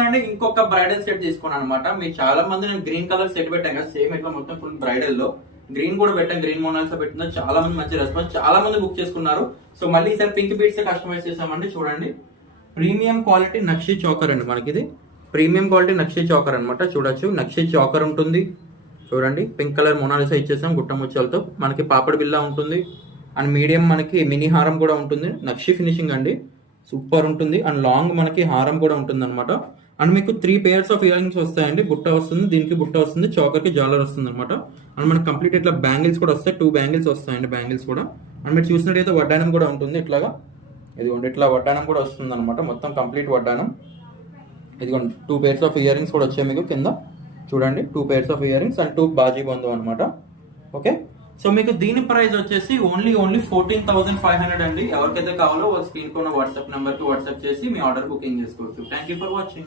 అండి ఇంకొక bridal set తీసుకున్నాను అనమాట. మీరు చాలా మంది నేను గ్రీన్ కలర్ సెట్ పెట్టాను కదా, సేమ్ ఇట్లా మొత్తం ఫుల్ బ్రైడల్ లో గ్రీన్ కూడా పెట్టాను, గ్రీన్ మోనాల్సా పెట్టిందో చాలా మంది మంచి రెస్పాన్స్, చాలా మంది బుక్ చేసుకున్నారు. సో మళ్ళీ ఈసారి పింక్ బీడ్స్ కస్టమైజ్ చేసామండి. చూడండి, ప్రీమియం క్వాలిటీ నక్షి చోకర్ అండి. మనకి ఇది ప్రీమియం క్వాలిటీ నక్షి చోకర్ అనమాట. చూడొచ్చు, నక్షి చోకర్ ఉంటుంది. చూడండి, పింక్ కలర్ మోనాలిసా ఇచ్చేసాం గుట్ట ముత్యాలతో. మనకి పాపడి బిల్లా ఉంటుంది అండ్ మీడియం మనకి మినీ హారం కూడా ఉంటుంది. నక్షి ఫినిషింగ్ అండి, సూపర్ ఉంటుంది. అండ్ లాంగ్ మనకి హారం కూడా ఉంటుంది అనమాట. అండ్ మీకు 3 pairs ఆఫ్ ఇయర్ రింగ్స్ వస్తాయండి. బుట్ట వస్తుంది, దీనికి బుట్ట వస్తుంది, చోకర్ కి జాలర్ వస్తుంది అనమాట. అండ్ మనకి కంప్లీట్ ఇట్లా బ్యాంగిల్స్ కూడా వస్తాయి, 2 బ్యాంగిల్స్ వస్తాయండి, బ్యాంగిల్స్ కూడా. అండ్ మీరు చూసినట్టయితే వడ్డానం కూడా ఉంటుంది ఇట్లాగా. ఇదిగోండి, ఇట్లా వడ్డానం కూడా వస్తుంది అనమాట, మొత్తం కంప్లీట్ వడ్డానం. ఇదిగోండి 2 pairs ఆఫ్ ఇయర్ రింగ్స్ కూడా వచ్చాయి మీకు కింద. చూడండి, 2 pairs of ear rings and 2 బాజీ బంధు అనమాట. ఓకే, సో మీకు దీని ప్రైస్ వచ్చేసి ఓన్లీ 14,500 అండి. ఎవరికైతే కావాలో స్క్రీన్ పైన వాట్సాప్ నెంబర్ కి వాట్సాప్ చేసి మీ ఆర్డర్ బుకింగ్ చేసుకోవచ్చు. Thank you for watching.